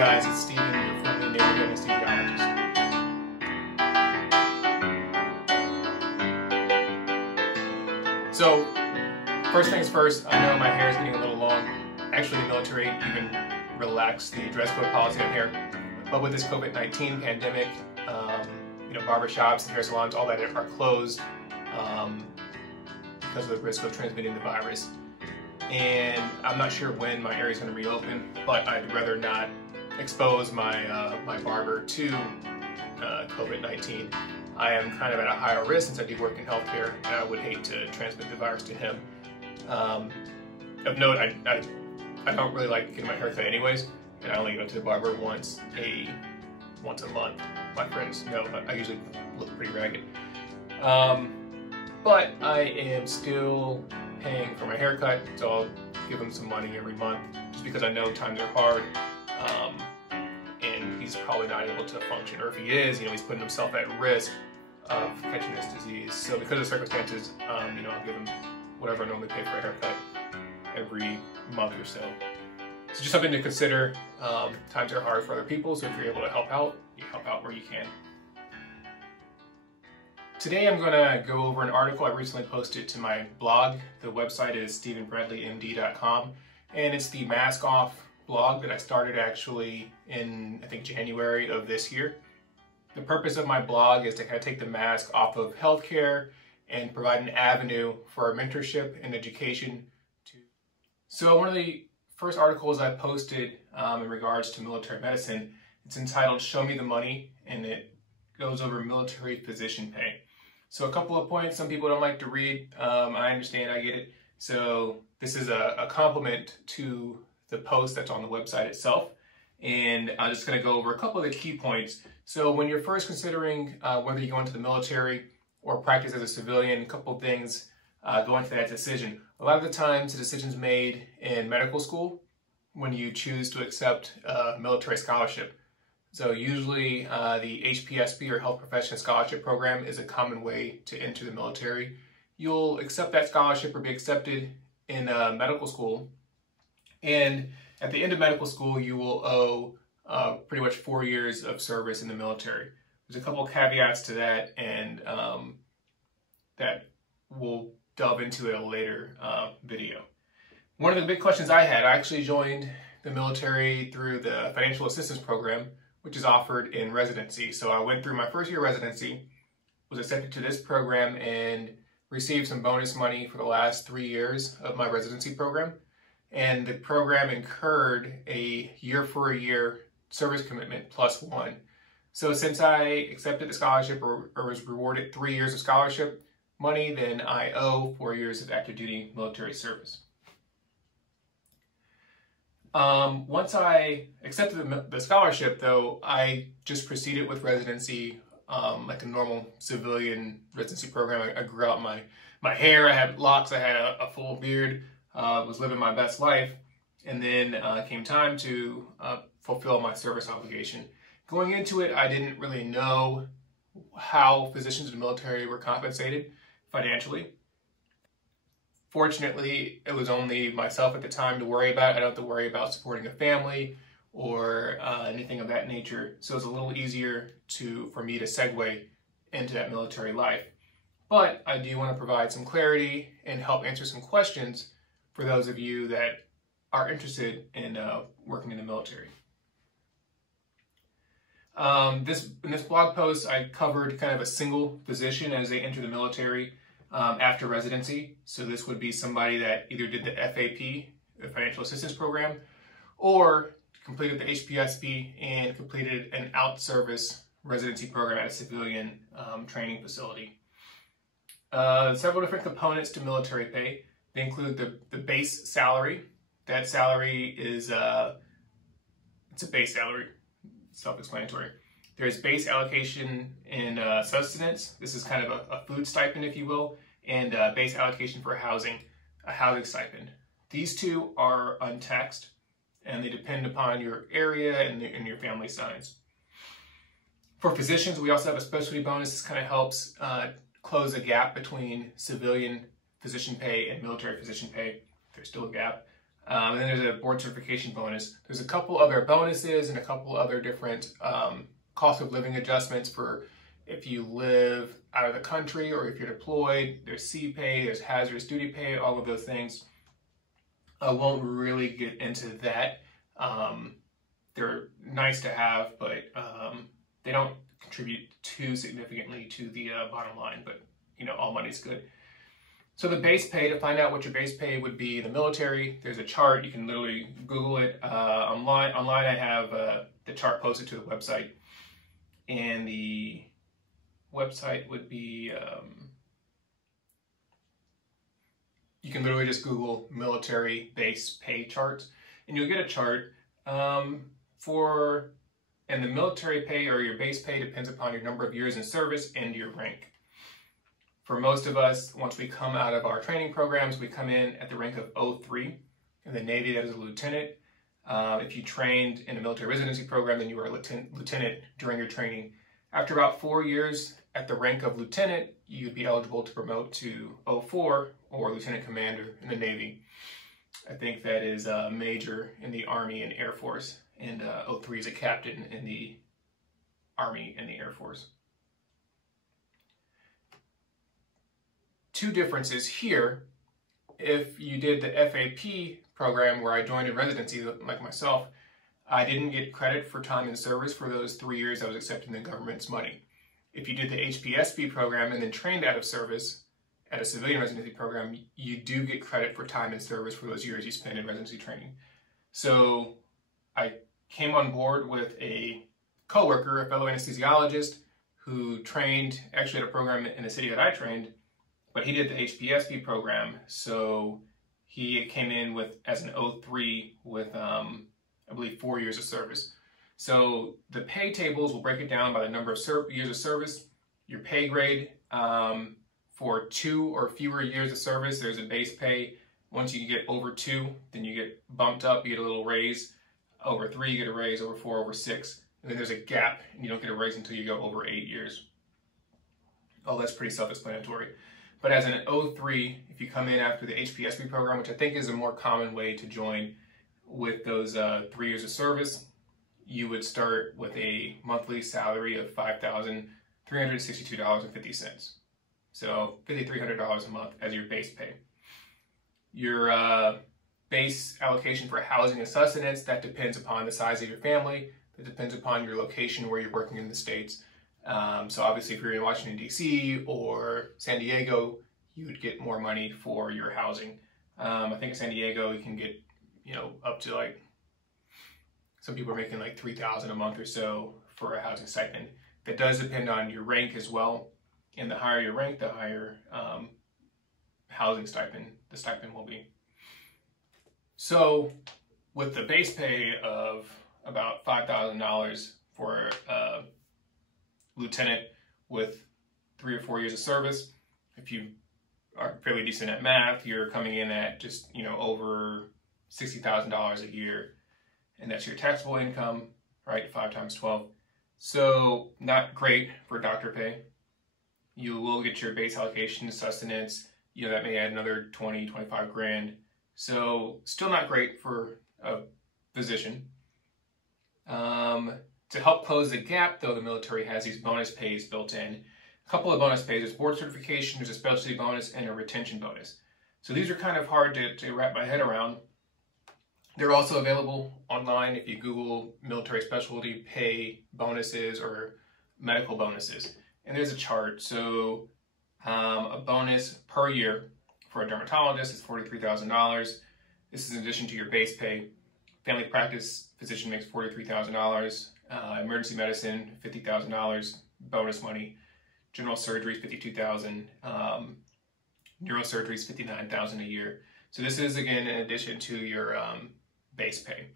guys, it's Steven, your friendly neighborhood anesthesiologist. So, first things first, I know my hair is getting a little long. Actually, the military even relaxed the dress code policy on hair. But with this COVID-19 pandemic, barbershops and hair salons, all that are closed because of the risk of transmitting the virus. And I'm not sure when my area is going to reopen, but I'd rather not expose my my barber to COVID-19. I am kind of at a higher risk since I do work in healthcare, and I would hate to transmit the virus to him. Of note, I don't really like getting my hair cut anyways, and I only go to the barber once a month. My friends know I usually look pretty ragged. But I am still paying for my haircut, so I'll give him some money every month, just because I know times are hard, and he's probably not able to function, or if he is, he's putting himself at risk of catching this disease. So because of the circumstances, I'll give him whatever I normally pay for a haircut every month or so. So just something to consider. Times are hard for other people, so if you're able to help out, you help out where you can. Today I'm going to go over an article I recently posted to my blog. The website is stevenbradleymd.com, and it's the Mask Off blog that I started actually in, I think, January of this year. The purpose of my blog is to kind of take the mask off of healthcare and provide an avenue for mentorship and education. So one of the first articles I posted in regards to military medicine, it's entitled "Show Me the Money," and it goes over military physician pay. So a couple of points, some people don't like to read, I understand, I get it. So this is a complement to the post that's on the website itself. And I'm just gonna go over a couple of the key points. So when you're first considering whether you go into the military or practice as a civilian, a couple of things go into that decision. A lot of the times the decision's made in medical school when you choose to accept a military scholarship. So usually the HPSP, or Health Profession Scholarship Program, is a common way to enter the military. You'll accept that scholarship or be accepted in medical school, and at the end of medical school you will owe pretty much 4 years of service in the military. There's a couple of caveats to that, and that we'll delve into in a later video. One of the big questions I actually joined the military through the Financial Assistance Program, which is offered in residency. So I went through my first year residency, was accepted to this program, and received some bonus money for the last 3 years of my residency program. And the program incurred a year-for-a-year service commitment +1. So since I accepted the scholarship or was rewarded 3 years of scholarship money, then I owe 4 years of active duty military service. Once I accepted the scholarship, though, I just proceeded with residency like a normal civilian residency program. I grew out my hair, I had locks, I had a full beard, was living my best life, and then came time to fulfill my service obligation. Going into it, I didn't really know how physicians in the military were compensated financially. Fortunately, it was only myself at the time to worry about. I don't have to worry about supporting a family or anything of that nature. So it's a little easier for me to segue into that military life. But I do want to provide some clarity and help answer some questions for those of you that are interested in working in the military. In this blog post, I covered kind of a single physician as they enter the military after residency. So this would be somebody that either did the FAP, the Financial Assistance Program, or completed the HPSP and completed an out-service residency program at a civilian training facility. Several different components to military pay. They include the base salary. That salary is it's a base salary, self-explanatory. There's base allocation in sustenance. This is kind of a food stipend, if you will, and base allocation for housing, a housing stipend. These two are untaxed, and they depend upon your area and your family size. For physicians, we also have a specialty bonus. This kind of helps close a gap between civilian physician pay and military physician pay. There's still a gap. And then there's a board certification bonus. There's a couple other bonuses and a couple other different cost of living adjustments for if you live out of the country or if you're deployed. There's C pay, there's hazardous duty pay, all of those things. I won't really get into that. They're nice to have, but they don't contribute too significantly to the bottom line, but you know, all money's good. So the base pay, to find out what your base pay would be in the military, there's a chart. You can literally Google it. Online I have the chart posted to the website. And the website would be, you can literally just Google military base pay charts, and you'll get a chart and the military pay or your base pay depends upon your number of years in service and your rank. For most of us, once we come out of our training programs, we come in at the rank of 03. In the Navy, that is a lieutenant. If you trained in a military residency program, then you were a lieutenant during your training. After about 4 years at the rank of lieutenant, you'd be eligible to promote to 04 or lieutenant commander in the Navy. I think that is a major in the Army and Air Force, and 03 is a captain in the Army and the Air Force. Two differences here. If you did the FAP program where I joined in residency like myself, I didn't get credit for time in service for those 3 years I was accepting the government's money. If you did the HPSP program and then trained out of service at a civilian residency program, you do get credit for time in service for those years you spent in residency training. So I came on board with a coworker, a fellow anesthesiologist, who trained actually at a program in the city that I trained, but he did the HPSP program, so he came in with as an 03 with, I believe, 4 years of service. So the pay tables will break it down by the number of years of service, your pay grade. For 2 or fewer years of service, there's a base pay. Once you get over 2, then you get bumped up, you get a little raise. Over 3, you get a raise. Over 4, over 6. And then there's a gap, and you don't get a raise until you go over 8 years. Oh, that's pretty self-explanatory. But as an 03, if you come in after the HPSP program, which I think is a more common way to join with those 3 years of service, you would start with a monthly salary of $5,362.50. So $5,300 a month as your base pay. Your base allocation for housing and sustenance, that depends upon the size of your family. That depends upon your location where you're working in the States. So obviously if you're in Washington, D.C. or San Diego, you would get more money for your housing. I think in San Diego you can get, you know, up to like, some people are making like $3,000 a month or so for a housing stipend. That does depend on your rank as well. And the higher your rank, the higher housing stipend the stipend will be. So with the base pay of about $5,000 for a lieutenant with 3 or 4 years of service, if you are fairly decent at math, you're coming in at just, you know, over $60,000 a year. And that's your taxable income, right? 5 times 12. So not great for doctor pay. You will get your base allocation, sustenance, you know, that may add another 20, 25 grand. So still not great for a physician. To help close the gap, though, the military has these bonus pays built in. A couple of bonus pays. There's board certification, there's a specialty bonus, and a retention bonus. So these are kind of hard to wrap my head around. They're also available online if you Google military specialty pay bonuses or medical bonuses. And there's a chart. So a bonus per year for a dermatologist is $43,000. This is in addition to your base pay. Family practice physician makes $43,000. Emergency medicine, $50,000 bonus money. General surgery is $52,000. Neurosurgery is $59,000 a year. So this is, again, in addition to your base pay.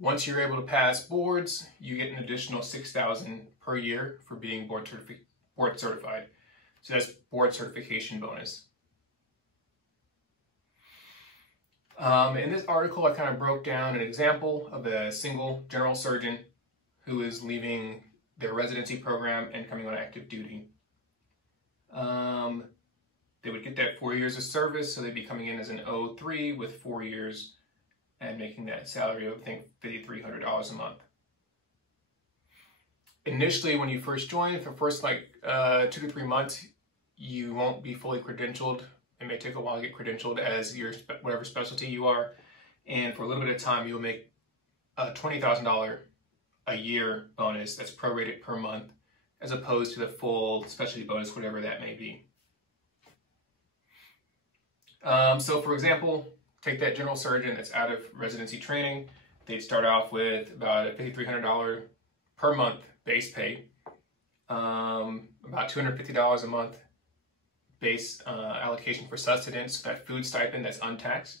Once you're able to pass boards, you get an additional $6,000 per year for being board certified. So that's board certification bonus. In this article, I kind of broke down an example of a single general surgeon who is leaving their residency program and coming on active duty. they would get that 4 years of service, so they'd be coming in as an O3 with 4 years and making that salary of, I think, $5,300 a month. Initially, when you first join, for the first 2 to 3 months, you won't be fully credentialed. It may take a while to get credentialed as your whatever specialty you are, and for a little bit of time, you'll make a $20,000 a year bonus that's prorated per month, as opposed to the full specialty bonus, whatever that may be. So for example, take that general surgeon that's out of residency training. They'd start off with about a $5,300 per month base pay, about $250 a month base allocation for sustenance, that food stipend that's untaxed.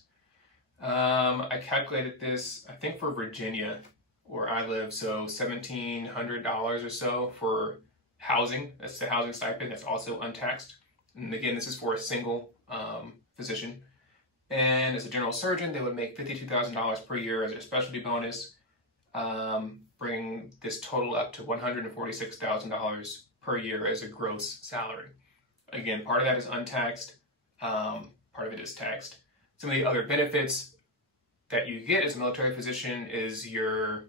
I calculated this, I think for Virginia, where I live, so $1,700 or so for housing. That's the housing stipend that's also untaxed. And again, this is for a single physician. And as a general surgeon, they would make $52,000 per year as a specialty bonus, bringing this total up to $146,000 per year as a gross salary. Again, part of that is untaxed, part of it is taxed. Some of the other benefits that you get as a military physician is your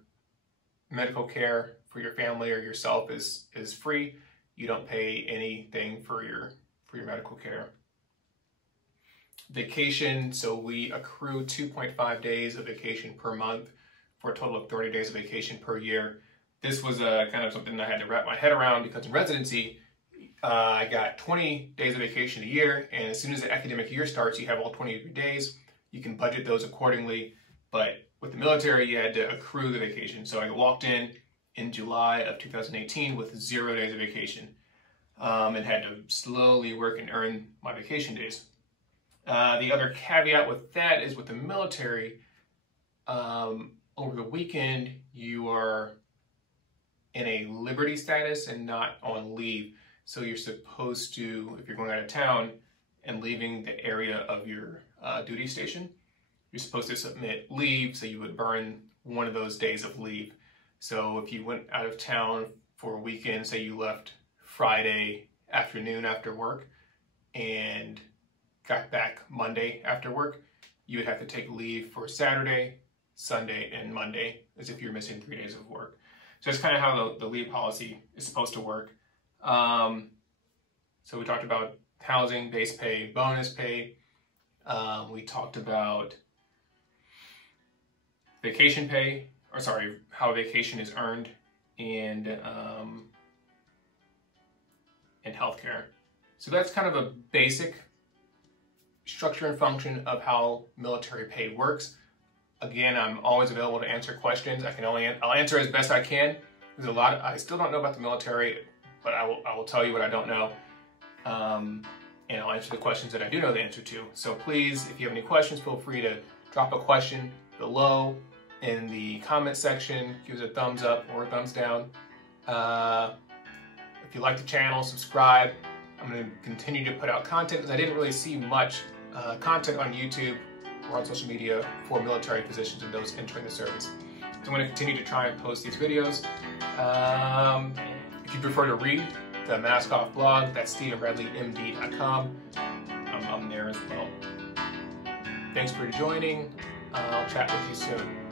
medical care for your family or yourself is free. You don't pay anything for your medical care. Vacation, so we accrue 2.5 days of vacation per month for a total of 30 days of vacation per year. This was kind of something I had to wrap my head around because in residency, I got 20 days of vacation a year, and as soon as the academic year starts, you have all 20 of your days. You can budget those accordingly, but with the military, you had to accrue the vacation. So I walked in July of 2018 with 0 days of vacation and had to slowly work and earn my vacation days. The other caveat with that is with the military, over the weekend, you are in a liberty status and not on leave. So you're supposed to, if you're going out of town and leaving the area of your duty station, you're supposed to submit leave, so you would burn one of those days of leave. So if you went out of town for a weekend, say you left Friday afternoon after work and got back Monday after work, you would have to take leave for Saturday, Sunday, and Monday, as if you're missing 3 days of work. So that's kind of how the leave policy is supposed to work. So we talked about housing, base pay, bonus pay. We talked about vacation pay, or sorry, how vacation is earned, and healthcare. So that's kind of a basic structure and function of how military pay works. Again, I'm always available to answer questions. I'll answer as best I can. There's a lot I still don't know about the military, but I will tell you what I don't know. And I'll answer the questions that I do know the answer to. So please, if you have any questions, feel free to drop a question below in the comment section. Give us a thumbs up or a thumbs down. If you like the channel, subscribe. I'm going to continue to put out content because I didn't really see much content on YouTube or on social media for military physicians and those entering the service. So I'm going to continue to try and post these videos. If you prefer to read the Mask Off blog, that's StephenBradleyMD.com. I'm there as well. Thanks for joining. I'll chat with you soon.